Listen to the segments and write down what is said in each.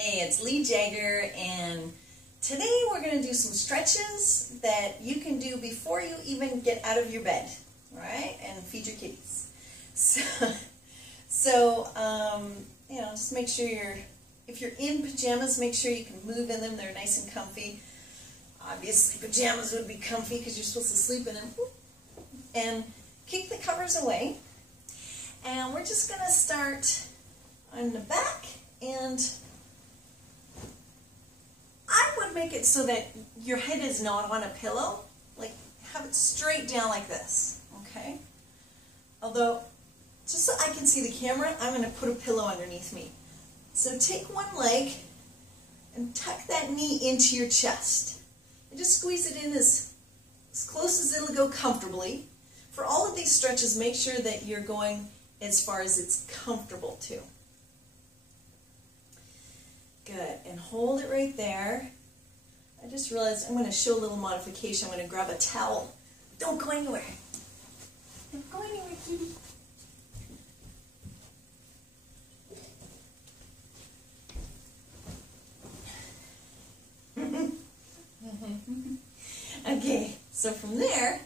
Hey, it's Lee Jagger, and today we're going to do some stretches that you can do before you even get out of your bed, right? And feed your kitties. Just make sure if you're in pajamas, make sure you can move in them. They're nice and comfy. Obviously, pajamas would be comfy because you're supposed to sleep in them. And kick the covers away. And we're just going to start on the back, and I would make it so that your head is not on a pillow. Like, have it straight down like this, okay? Although, just so I can see the camera, I'm going to put a pillow underneath me. So take one leg and tuck that knee into your chest. And just squeeze it in as close as it'll go comfortably. For all of these stretches, make sure that you're going as far as it's comfortable too. Good, and hold it right there. I just realized I'm going to show a little modification. I'm going to grab a towel. Don't go anywhere. Don't go anywhere, kitty. Okay, so from there,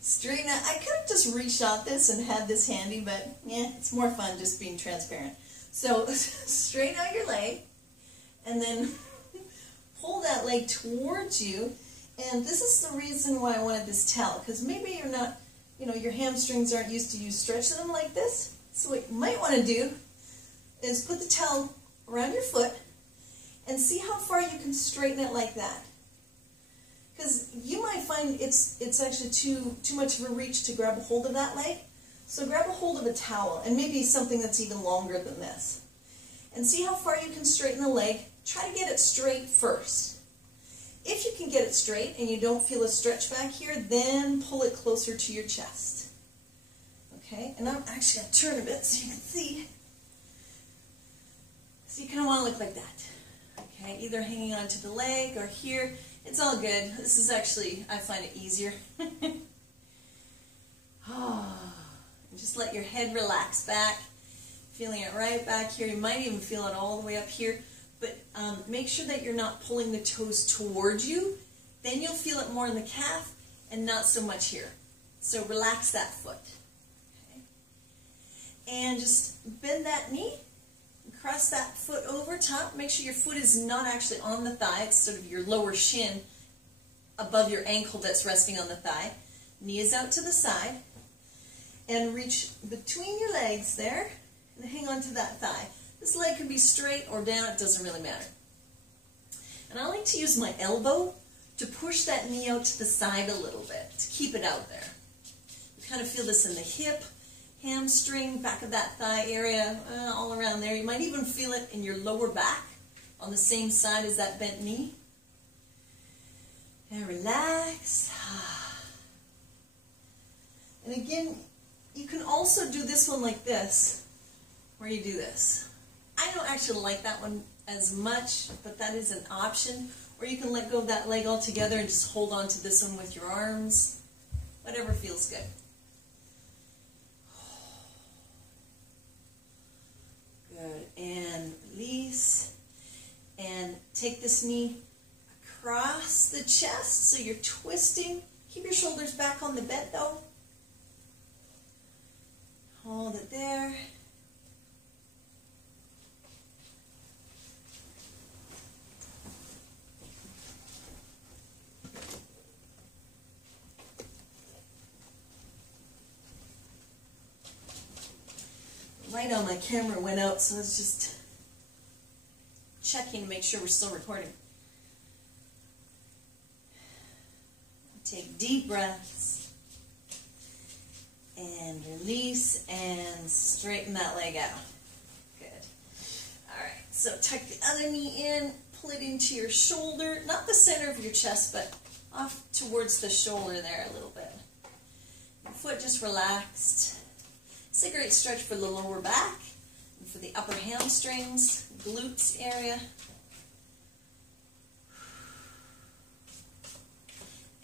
straighten out. I could have just reshot this and had this handy, but yeah, it's more fun just being transparent. So straighten out your leg, and then pull that leg towards you. And this is the reason why I wanted this towel, because maybe you're not, your hamstrings aren't used to you stretching them like this. So what you might want to do is put the towel around your foot and see how far you can straighten it like that. Because you might find it's actually too much of a reach to grab a hold of that leg. So grab a hold of a towel, and maybe something that's even longer than this. And see how far you can straighten the leg. Try to get it straight first. If you can get it straight and you don't feel a stretch back here, then pull it closer to your chest. Okay, and I'm actually going to turn a bit so you can see. So you kind of want to look like that. Okay, either hanging onto the leg or here. It's all good. This is actually, I find it easier. Just let your head relax back, feeling it right back here. You might even feel it all the way up here, but make sure that you're not pulling the toes towards you. Then you'll feel it more in the calf and not so much here. So relax that foot. Okay. And just bend that knee. Cross that foot over top. Make sure your foot is not actually on the thigh. It's sort of your lower shin above your ankle that's resting on the thigh. Knee is out to the side. And reach between your legs there and hang on to that thigh. This leg can be straight or down. It doesn't really matter. And I like to use my elbow to push that knee out to the side a little bit to keep it out there. You kind of feel this in the hip, hamstring, back of that thigh area, all around there. You might even feel it in your lower back on the same side as that bent knee. And relax. And again, you can also do this one like this, where you do this. I don't actually like that one as much, but that is an option. Or you can let go of that leg altogether and just hold on to this one with your arms. Whatever feels good. Good, and release, and take this knee across the chest so you're twisting. Keep your shoulders back on the bed though. Hold it there. The light on my camera went out, so I was just checking to make sure we're still recording. Take deep breaths. And release and straighten that leg out. Good. All right, so tuck the other knee in, pull it into your shoulder, not the center of your chest, but off towards the shoulder there a little bit. Your foot just relaxed. It's a great stretch for the lower back and for the upper hamstrings, glutes area.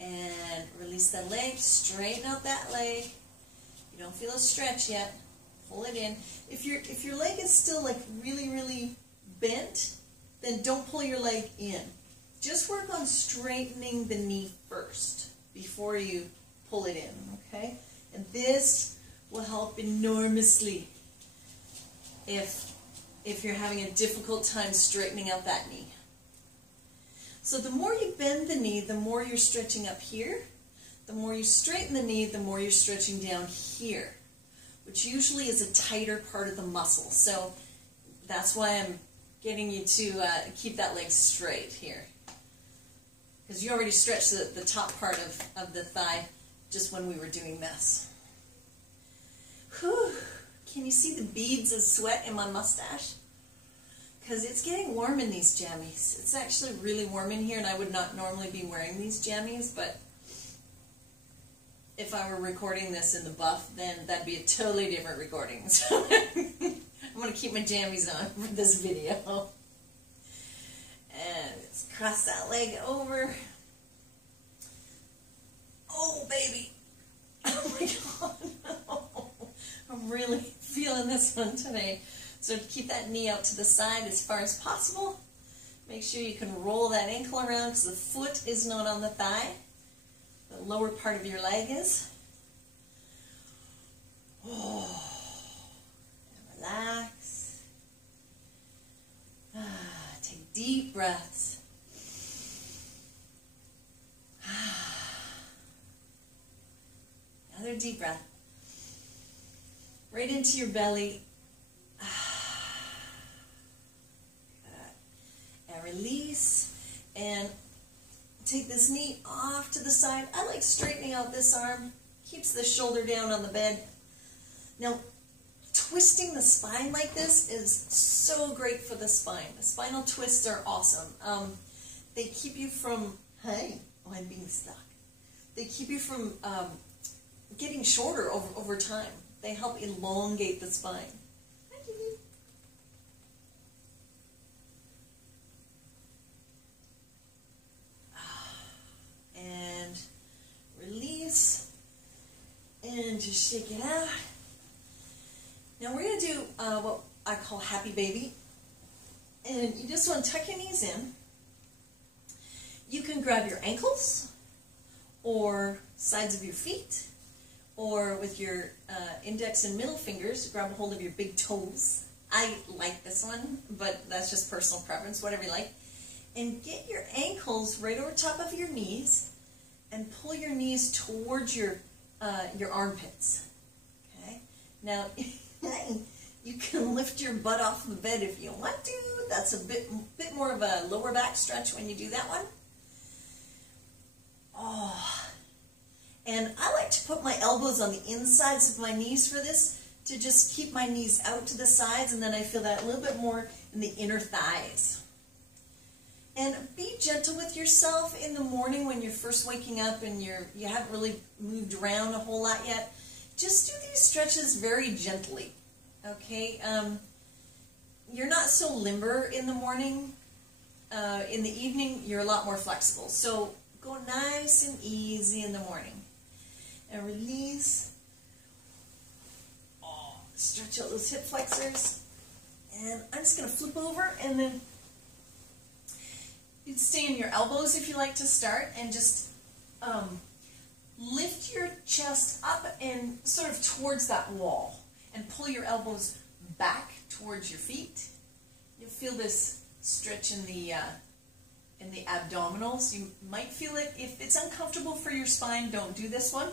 And release that leg, straighten out that leg. You don't feel a stretch yet. pull it in. If your leg is still like really, really bent, then don't pull your leg in. Just work on straightening the knee first before you pull it in, okay? And this will help enormously if you're having a difficult time straightening out that knee. So the more you bend the knee, the more you're stretching up here. The more you straighten the knee, the more you're stretching down here, which usually is a tighter part of the muscle. So that's why I'm getting you to keep that leg straight here. Because you already stretched the top part of the thigh just when we were doing this. Whew. Can you see the beads of sweat in my mustache? Because it's getting warm in these jammies. It's actually really warm in here, and I would not normally be wearing these jammies, but if I were recording this in the buff, then that'd be a totally different recording. So I'm going to keep my jammies on for this video. And let's cross that leg over. Oh, baby. Oh, my God. Oh, I'm really feeling this one today. So keep that knee out to the side as far as possible. Make sure you can roll that ankle around because the foot is not on the thigh. The lower part of your leg is. Oh, and relax. Take deep breaths. Another deep breath. Right into your belly. And release. And take this knee off to the side. I like straightening out this arm. Keeps the shoulder down on the bed. Now, twisting the spine like this is so great for the spine. The spinal twists are awesome. They keep you from, hey, oh, I'm being stuck. They keep you from getting shorter over time. They help elongate the spine. And release. And just shake it out. Now we're going to do what I call happy baby. And you just want to tuck your knees in. You can grab your ankles or sides of your feet, or with your index and middle fingers, grab a hold of your big toes. I like this one, but that's just personal preference, whatever you like. And get your ankles right over top of your knees and pull your knees towards your armpits. Okay? Now, you can lift your butt off the bed if you want to. That's a bit more of a lower back stretch when you do that one. Oh. And I like to put my elbows on the insides of my knees for this, to just keep my knees out to the sides, and then I feel that a little bit more in the inner thighs. And be gentle with yourself in the morning when you're first waking up and you haven't really moved around a whole lot yet. Just do these stretches very gently, okay? You're not so limber in the morning. In the evening, you're a lot more flexible. So go nice and easy in the morning. And release. Oh, stretch out those hip flexors. And I'm just going to flip over, and then you'd stay in your elbows if you like to start, and just lift your chest up and sort of towards that wall, and pull your elbows back towards your feet. You'll feel this stretch in the abdominals. You might feel it. If it's uncomfortable for your spine, don't do this one.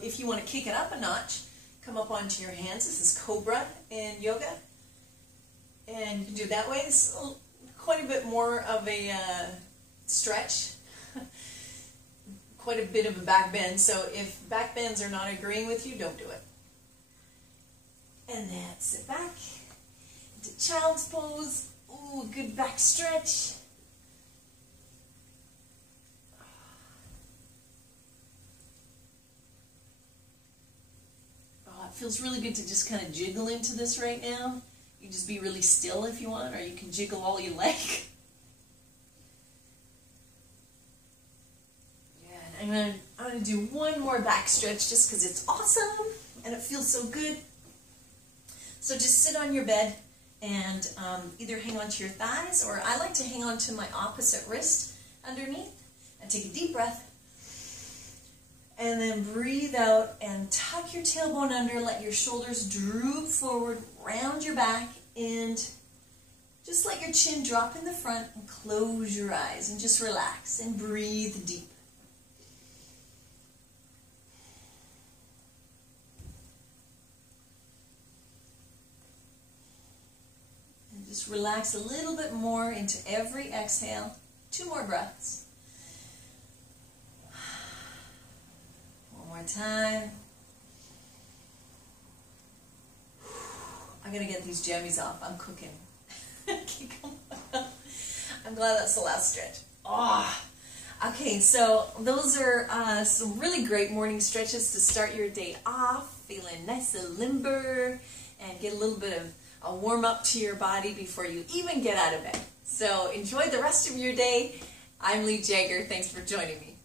If you want to kick it up a notch, come up onto your hands. This is Cobra in yoga. And you can do it that way. It's quite a bit more of a stretch. Quite a bit of a back bend. So if back bends are not agreeing with you, don't do it. And then sit back into child's pose. Ooh, good back stretch. It feels really good to just kind of jiggle into this right now. You can just be really still if you want, or you can jiggle all you like. Yeah, and I'm gonna do one more back stretch just because it's awesome and it feels so good. So just sit on your bed and either hang on to your thighs, or I like to hang on to my opposite wrist underneath, and take a deep breath. And then breathe out and tuck your tailbone under, let your shoulders droop forward, round your back, and just let your chin drop in the front and close your eyes and just relax and breathe deep. And just relax a little bit more into every exhale. 2 more breaths. One more time. I gotta get these jammies off. I'm cooking. I'm glad that's the last stretch. Okay, so those are some really great morning stretches to start your day off, feeling nice and limber, and get a little bit of a warm up to your body before you even get out of bed. So enjoy the rest of your day. I'm Lee Jagger. Thanks for joining me.